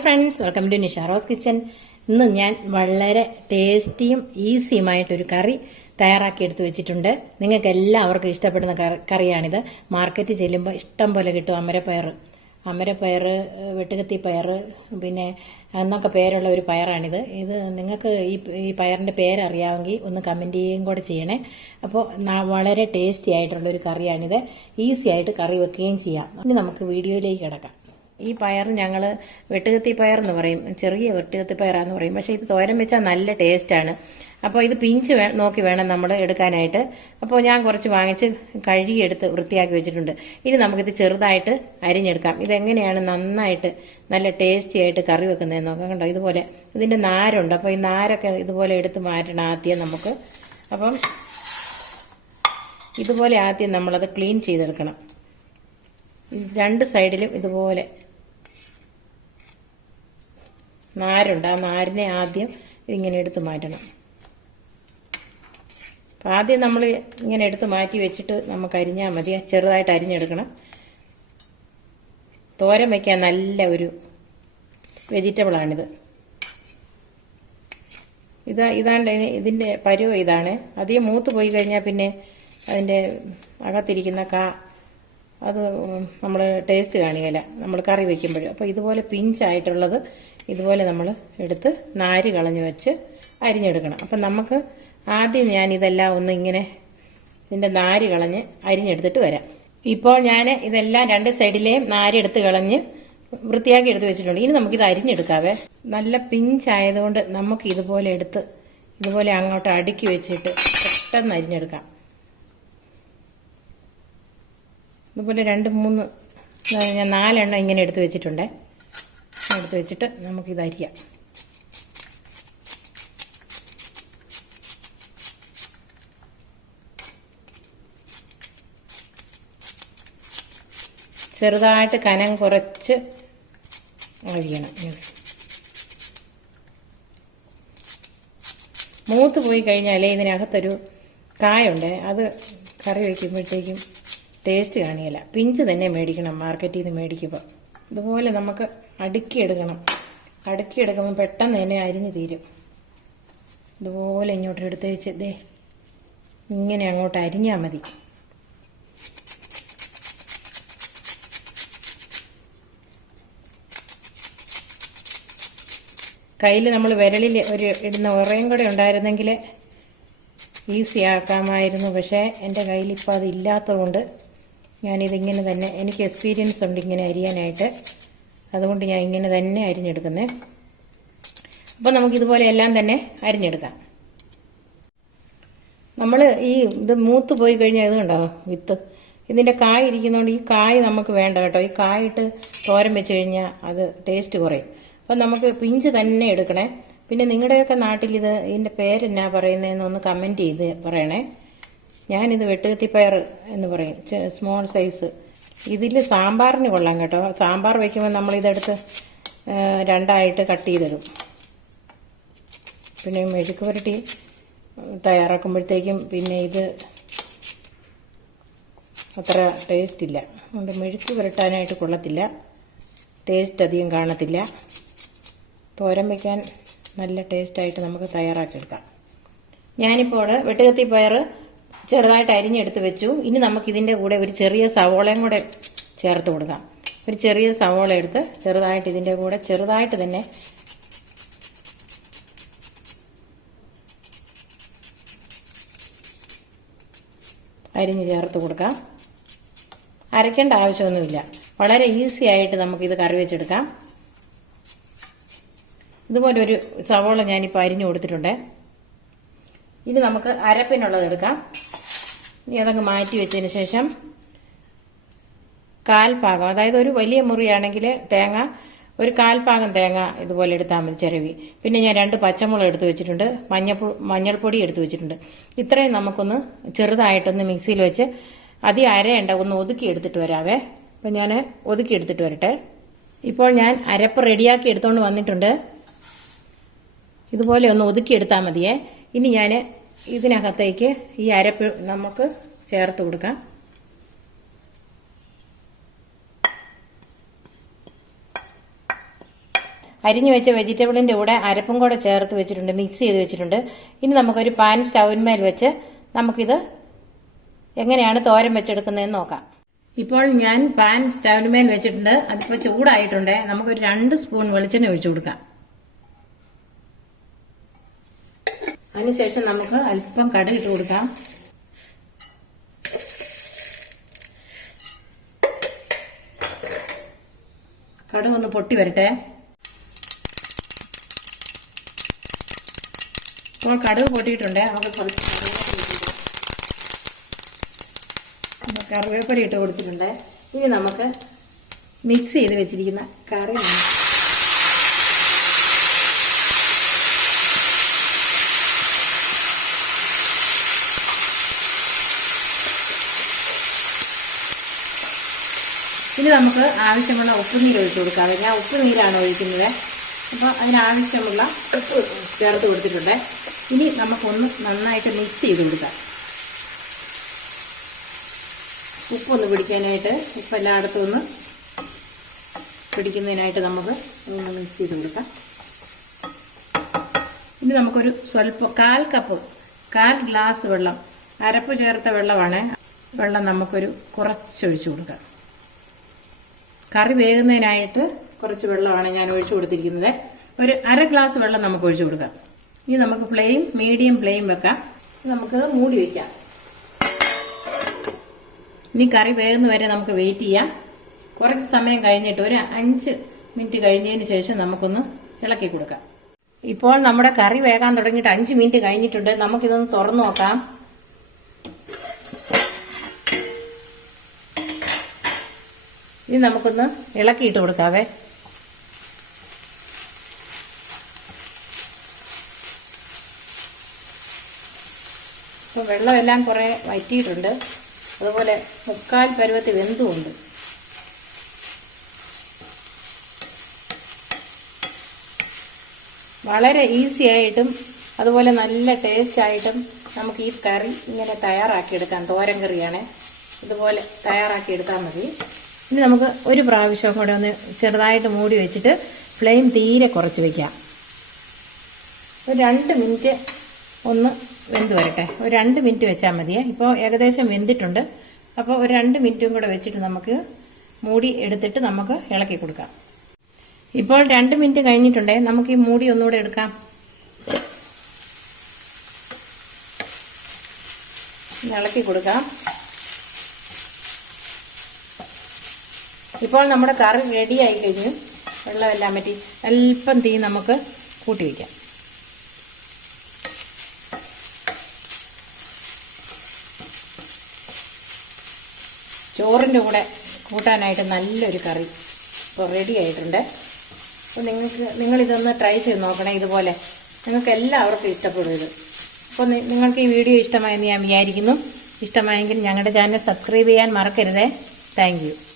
Friends welcome to Nisharose kitchen ഇന്ന് ഞാൻ വളരെ ടേസ്റ്റിയും ഈസിയുമായിട്ടൊരു കറി തയ്യാറാക്കി എടുത്തു വെച്ചിട്ടുണ്ട്. നിങ്ങൾക്ക് എല്ലാവർക്കും ഇഷ്ടപ്പെടുന്ന കറി- കറിയാണിത്. മാർക്കറ്റ് ചെല്ലുമ്പോൾ ഇഷ്ടം പോലെ കിട്ടും അമരപ്പയർ. അമരപ്പയർ വെട്ടുകത്തി പയർ പിന്നെ എന്നൊക്കെ പേരുള്ള ഒരു പയറാണിത്. ഇത് നിങ്ങൾക്ക് ഈ ഈ പയറിന്റെ പേരറിയാമെങ്കിൽ ഒന്ന് കമന്റ് ചെയ്യുകയും കൂടെ ചെയ്യണേ. അപ്പോൾ വളരെ ടേസ്റ്റി ആയിട്ടുള്ള ഒരു കറിയാണിത്. ഈസി ആയിട്ട് കറി വെക്കുകയും ചെയ്യാം. ഇനി നമുക്ക് വീഡിയോയിലേക്ക് കിടക്കാം. ഈ പയർ ഞങ്ങൾ വെട്ടുകത്തി പയർ എന്ന് പറയും. ചെറിയ വെട്ടുകത്തി പയറാന്ന് പറയും. പക്ഷേ ഇത് തോരൻ വെച്ചാൽ നല്ല ടേസ്റ്റാണ്. അപ്പോൾ ഇത് പിഞ്ച് നോക്കി വേണം നമ്മൾ എടുക്കാനായിട്ട്. അപ്പോൾ ഞാൻ കുറച്ച് വാങ്ങിച്ച് കഴുകിയെടുത്ത് വൃത്തിയാക്കി വെച്ചിട്ടുണ്ട്. ഇനി നമുക്കിത് ചെറുതായിട്ട് അരിഞ്ഞെടുക്കാം. ഇതെങ്ങനെയാണ് നന്നായിട്ട് നല്ല ടേസ്റ്റി ആയിട്ട് കറി വെക്കുന്നതെന്ന് നോക്കാം. കണ്ടോ? ഇതുപോലെ ഇതിന്റെ നാരുണ്ട്. അപ്പോൾ ഈ നാരൊക്കെ ഇതുപോലെ എടുത്ത് മാറ്റണം ആദ്യം നമുക്ക്. അപ്പം ഇതുപോലെ ആദ്യം നമ്മളത് ക്ലീൻ ചെയ്തെടുക്കണം. രണ്ട് സൈഡിലും ഇതുപോലെ നാരുണ്ട്. ആ നാരിനെ ആദ്യം ഇങ്ങനെ എടുത്ത് മാറ്റണം. അപ്പം ആദ്യം നമ്മൾ ഇങ്ങനെ എടുത്ത് മാറ്റി വെച്ചിട്ട് നമുക്ക് അരിഞ്ഞാൽ മതി. ചെറുതായിട്ട് അരിഞ്ഞെടുക്കണം. തോരൻ വയ്ക്കാൻ നല്ല ഒരു വെജിറ്റബിളാണിത് ഇതാ ഇതാണ് ഇതിന്റെ പരുവം ഇതാണ്. അധികം മൂത്ത് പോയി കഴിഞ്ഞാൽ പിന്നെ അതിന്റെ അകത്തിരിക്കുന്ന കാ അത് നമ്മൾ ടേസ്റ്റ് കാണികയില്ല നമ്മൾ കറി വയ്ക്കുമ്പോൾ അപ്പോൾ ഇതുപോലെ പിഞ്ചായിട്ടുള്ളത് ഇതുപോലെ നമ്മൾ എടുത്ത് നാര് കളഞ്ഞു വെച്ച് അരിഞ്ഞെടുക്കണം. അപ്പം നമുക്ക് ആദ്യം ഞാൻ ഇതെല്ലാം ഒന്ന് ഇങ്ങനെ ഇതിന്റെ നാര് കളഞ്ഞ് അരിഞ്ഞെടുത്തിട്ട് വരാം. ഇപ്പോൾ ഞാൻ ഇതെല്ലാം രണ്ട് സൈഡിലെയും നാരെടുത്ത് കളഞ്ഞ് വൃത്തിയാക്കി എടുത്ത് വെച്ചിട്ടുണ്ട്. ഇനി നമുക്കിത് അരിഞ്ഞെടുക്കാവേ. നല്ല പിഞ്ചായതുകൊണ്ട് നമുക്ക് ഇതുപോലെ എടുത്ത് ഇതുപോലെ അങ്ങോട്ട് അടുക്കി വെച്ചിട്ട് പെട്ടെന്ന് അരിഞ്ഞെടുക്കാം. ഇതുപോലെ രണ്ട് മൂന്ന് ഞാൻ നാലെണ്ണം ഇങ്ങനെ എടുത്ത് വെച്ചിട്ടുണ്ടേ. എടുത്ത് വെച്ചിട്ട് നമുക്കിത് അരിയാം. ചെറുതായിട്ട് കനം കുറച്ച് ഇങ്ങനെ. മൂത്ത് പോയി കഴിഞ്ഞാലേ ഇതിനകത്തൊരു കായുണ്ട്. അത് കറി വയ്ക്കുമ്പോഴത്തേക്കും ടേസ്റ്റ് കാണിയല്ല. പിഞ്ച് തന്നെ മേടിക്കണം മാർക്കറ്റിൽ നിന്ന് മേടിക്കുമ്പോൾ ഇതുപോലെ നമുക്ക് അടുക്കിയെടുക്കണം അടുക്കിയെടുക്കുമ്പോൾ പെട്ടെന്ന് തന്നെ അരിഞ്ഞ് തീരും. ഇതുപോലെ ഇങ്ങോട്ട് എടുത്ത് വെച്ച് ദേ ഇങ്ങനെ അങ്ങോട്ട് അരിഞ്ഞാൽ മതി. കയ്യിൽ നമ്മൾ വിരലിൽ ഒരു ഇടുന്ന ഉറയും കൂടെ ഉണ്ടായിരുന്നെങ്കിൽ ഈസി ആക്കാമായിരുന്നു. പക്ഷേ എന്റെ കയ്യിൽ ഇപ്പോൾ അത് ഇല്ലാത്തതുകൊണ്ട് ഞാനിതിങ്ങനെ തന്നെ എനിക്ക് എക്സ്പീരിയൻസ് ഉണ്ട് ഇങ്ങനെ അരിയാനായിട്ട്. അതുകൊണ്ട് ഞാൻ ഇങ്ങനെ തന്നെ അരിഞ്ഞെടുക്കുന്നത് അപ്പോൾ നമുക്കിതുപോലെ എല്ലാം തന്നെ അരിഞ്ഞെടുക്കാം. നമ്മൾ ഈ ഇത് മൂത്ത് പോയി കഴിഞ്ഞാൽ ഇത് കണ്ടോ? വിത്ത്. ഇതിന്റെ കായ് ഇരിക്കുന്നതുകൊണ്ട് ഈ കായ് നമുക്ക് വേണ്ട കേട്ടോ. ഈ കായിട്ട് തോരൻ വെച്ച് കഴിഞ്ഞാൽ അത് ടേസ്റ്റ് കുറയും. അപ്പം നമുക്ക് പിഞ്ച് തന്നെ എടുക്കണേ. പിന്നെ നിങ്ങളുടെയൊക്കെ നാട്ടിൽ ഇത് ഇതിന്റെ പേരെന്നാ പറയുന്നതെന്ന് ഒന്ന് കമന്റ് ചെയ്ത് പറയണേ. ഞാനിത് വെട്ടുകത്തിപ്പയർ എന്ന് പറയും. സ്മോൾ സൈസ് ഇതിൽ സാമ്പാറിന് കൊള്ളാം കേട്ടോ. സാമ്പാർ വയ്ക്കുമ്പോൾ നമ്മളിതെടുത്ത് രണ്ടായിട്ട് കട്ട് ചെയ്തിടും. പിന്നെ മെഴുക്ക് പുരട്ടി തയ്യാറാക്കുമ്പോഴത്തേക്കും പിന്നെ ഇത് അത്ര ടേസ്റ്റ് ഇല്ല അതുകൊണ്ട് മെഴുക്ക് പുരട്ടാനായിട്ട് കൊള്ളത്തില്ല. ടേസ്റ്റ് അധികം കാണത്തില്ല. തോരൻ വയ്ക്കാൻ നല്ല ടേസ്റ്റായിട്ട് നമുക്ക് തയ്യാറാക്കിയെടുക്കാം. ഞാനിപ്പോൾ വെട്ടുകത്തി പയർ ചെറുതായിട്ട് അരിഞ്ഞെടുത്ത് വെച്ചു. ഇനി നമുക്ക് നമുക്കിതിന്റെ കൂടെ ഒരു ചെറിയ സവോളയും കൂടെ ചേർത്ത് കൊടുക്കാം. ഒരു ചെറിയ സവോള എടുത്ത് ചെറുതായിട്ട് ഇതിന്റെ കൂടെ ചെറുതായിട്ട് തന്നെ അരിഞ്ഞ് ചേർത്ത് കൊടുക്കാം. അരയ്ക്കേണ്ട ആവശ്യമൊന്നുമില്ല. വളരെ ഈസി ആയിട്ട് നമുക്കിത് കറി വെച്ചെടുക്കാം. ഇതുപോലെ ഒരു സവോള ഞാനിപ്പോൾ അരിഞ്ഞു കൊടുത്തിട്ടുണ്ട്. ഇനി നമുക്ക് അരപ്പിനുള്ളത് എടുക്കാം. ഇനി അതങ്ങ് മാറ്റി വെച്ചതിന് ശേഷം കാൽഭാഗം അതായത് ഒരു വലിയ മുറിയാണെങ്കിൽ തേങ്ങ ഒരു കാൽഭാഗം തേങ്ങ ഇതുപോലെ എടുത്താൽ മതി ചിരവി. പിന്നെ ഞാൻ രണ്ട് പച്ചമുളക് എടുത്തു വെച്ചിട്ടുണ്ട് മഞ്ഞപ്പൂ മഞ്ഞൾപ്പൊടി എടുത്തു വെച്ചിട്ടുണ്ട്. ഇത്രയും നമുക്കൊന്ന് ചെറുതായിട്ടൊന്ന് മിക്സിയിൽ വെച്ച് അതി അരയണ്ട ഒന്ന് ഒതുക്കി എടുത്തിട്ട് വരാവേ. അപ്പം ഞാൻ ഒതുക്കി എടുത്തിട്ട് വരട്ടെ. ഇപ്പോൾ ഞാൻ അരപ്പ് റെഡിയാക്കി എടുത്തുകൊണ്ട് വന്നിട്ടുണ്ട്. ഇതുപോലെ ഒന്ന് ഒതുക്കി എടുത്താൽ മതിയേ. ഇനി ഞാൻ ഇതിനകത്തേക്ക് ഈ അരപ്പ് നമുക്ക് ചേർത്ത് കൊടുക്കാം. അരിഞ്ഞു വെച്ച വെജിറ്റബിളിന്റെ കൂടെ അരപ്പും കൂടെ ചേർത്ത് വെച്ചിട്ടുണ്ട് മിക്സ് ചെയ്ത് വെച്ചിട്ടുണ്ട്. ഇനി നമുക്കൊരു പാൻ സ്റ്റൗവിന്മേൽ വെച്ച് നമുക്കിത് എങ്ങനെയാണ് തോരൻ വെച്ചെടുക്കുന്നതെന്ന് നോക്കാം. ഇപ്പോൾ ഞാൻ പാൻ സ്റ്റൗവിന്മേൽ വെച്ചിട്ടുണ്ട്. അതിപ്പോൾ ചൂടായിട്ടുണ്ട്. നമുക്കൊരു രണ്ട് സ്പൂൺ വെളിച്ചെണ്ണ ഒഴിച്ചു കൊടുക്കാം. അതിനുശേഷം നമുക്ക് അല്പം കടുക് ഇട്ട് കൊടുക്കാം. കടുക് ഒന്ന് പൊട്ടി വരട്ടെ. ഇപ്പോൾ കടുക് പൊട്ടിയിട്ടുണ്ട്. നമുക്ക് കുറച്ച് കറിവേപ്പില ഇട്ട് കൊടുത്തിട്ടുണ്ട്. ഇനി നമുക്ക് മിക്സ് ചെയ്ത് വെച്ചിരിക്കുന്ന കറി ഇനി നമുക്ക് ആവശ്യമുള്ള ഉപ്പുനീര് ഒഴിച്ചു കൊടുക്കാം ഞാൻ ഉപ്പുനീരാണ് ഒഴിക്കുന്നത്. അപ്പോൾ അതിനാവശ്യമുള്ള ഉപ്പ് ചേർത്ത് കൊടുത്തിട്ടുണ്ട്. ഇനി നമുക്കൊന്ന് നന്നായിട്ട് മിക്സ് ചെയ്ത് കൊടുക്കാം. ഉപ്പൊന്ന് പിടിക്കാനായിട്ട് ഉപ്പ് എല്ലായിടത്തും ഒന്ന് പിടിക്കുന്നതിനായിട്ട് നമുക്ക് ഒന്ന് മിക്സ് ചെയ്ത് കൊടുക്കാം. ഇനി നമുക്കൊരു സ്വല്പ കാൽ കപ്പ് കാൽ ഗ്ലാസ് വെള്ളം അരപ്പ് ചേർത്ത വെള്ളമാണ്. വെള്ളം നമുക്കൊരു കുറച്ചൊഴിച്ചു കൊടുക്കാം. കറി വേകുന്നതിനായിട്ട് കുറച്ച് വെള്ളമാണ് ഞാൻ ഒഴിച്ചു കൊടുത്തിരിക്കുന്നത്. ഒരു അര ഗ്ലാസ് വെള്ളം നമുക്ക് ഒഴിച്ചു കൊടുക്കാം. ഇനി നമുക്ക് ഫ്ലെയിം മീഡിയം ഫ്ലെയിം വെക്കാം. നമുക്ക് മൂടി വെക്കാം. ഇനി കറി വേകുന്ന വരെ നമുക്ക് വെയിറ്റ് ചെയ്യാം. കുറച്ച് സമയം കഴിഞ്ഞിട്ട് ഒരു അഞ്ച് മിനിറ്റ് കഴിഞ്ഞതിന് ശേഷം നമുക്കൊന്ന് ഇളക്കി കൊടുക്കാം. ഇപ്പോൾ നമ്മുടെ കറി വേകാൻ തുടങ്ങിയിട്ട് അഞ്ച് മിനിറ്റ് കഴിഞ്ഞിട്ടുണ്ട്. നമുക്കിതൊന്ന് തുറന്നു നോക്കാം. ഇനി നമുക്കൊന്ന് ഇളക്കിയിട്ട് കൊടുക്കാവേ. ഇപ്പോൾ വെള്ളമെല്ലാം കുറേ വറ്റിയിട്ടുണ്ട്. അതുപോലെ മുക്കാൽ പരുവത്തിൽ വെന്തുമുണ്ട്. വളരെ ഈസി ആയിട്ടും അതുപോലെ നല്ല ടേസ്റ്റ് ആയിട്ടും നമുക്ക് ഈ കറി ഇങ്ങനെ തയ്യാറാക്കിയെടുക്കാം. തോരൻ കറിയാണ്. ഇതുപോലെ തയ്യാറാക്കിയെടുത്താൽ മതി. ഇനി നമുക്ക് ഒരു പ്രാവശ്യം കൂടെ ഒന്ന് ചെറുതായിട്ട് മൂടി വെച്ചിട്ട് ഫ്ലെയിം തീരെ കുറച്ച് വെക്കാം. ഒരു രണ്ട് മിനിറ്റ് ഒന്ന് വെന്ത് വരട്ടെ. ഒരു രണ്ട് മിനിറ്റ് വെച്ചാൽ മതിയേ. ഇപ്പോൾ ഏകദേശം വെന്തിട്ടുണ്ട്. അപ്പോൾ ഒരു രണ്ട് മിനിറ്റും കൂടെ വെച്ചിട്ട് നമുക്ക് മൂടി എടുത്തിട്ട് നമുക്ക് ഇളക്കി കൊടുക്കാം. ഇപ്പോൾ രണ്ട് മിനിറ്റ് കഴിഞ്ഞിട്ടുണ്ടേ. നമുക്ക് ഈ മൂടി ഒന്നുകൂടെ എടുക്കാം. ഇളക്കി കൊടുക്കാം. ഇപ്പോൾ നമ്മുടെ കറി റെഡിയായി കഴിഞ്ഞു. വെള്ളമെല്ലാം പറ്റി അല്പം തീ നമുക്ക് കൂട്ടി വയ്ക്കാം ചോറിന്റെ കൂടെ കൂട്ടാനായിട്ട് നല്ലൊരു കറി ഇപ്പോൾ റെഡി ആയിട്ടുണ്ട്. അപ്പോൾ നിങ്ങൾക്ക് നിങ്ങളിതൊന്ന് ട്രൈ ചെയ്ത് നോക്കണേ ഇതുപോലെ. നിങ്ങൾക്ക് എല്ലാവർക്കും ഇഷ്ടപ്പെടും ഇത്. അപ്പോൾ നിങ്ങൾക്ക് ഈ വീഡിയോ ഇഷ്ടമായെന്ന് ഞാൻ വിചാരിക്കുന്നു. ഇഷ്ടമായെങ്കിൽ ഞങ്ങളുടെ ചാനൽ സബ്സ്ക്രൈബ് ചെയ്യാൻ മറക്കരുതേ. താങ്ക്